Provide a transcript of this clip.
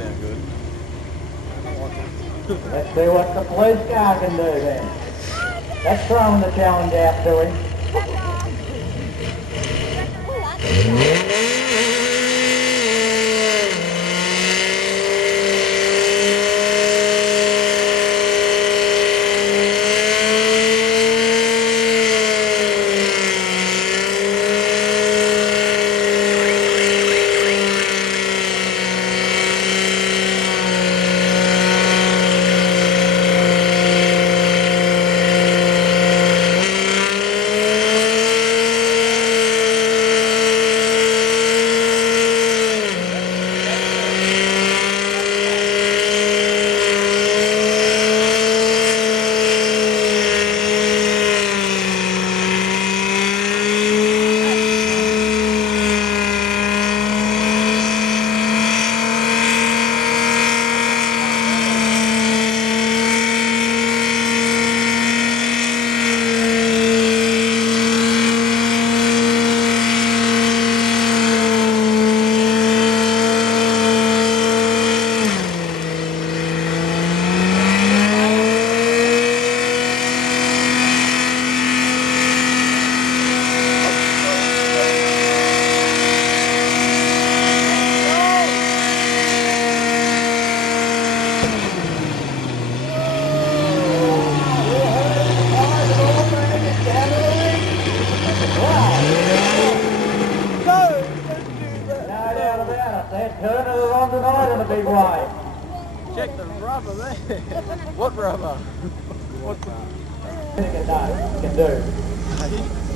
sound good. Let's see what the police car can do then. That's throwing the challenge out to him. Turn it around tonight in a big way. Check the rubber there. What rubber? What Can do.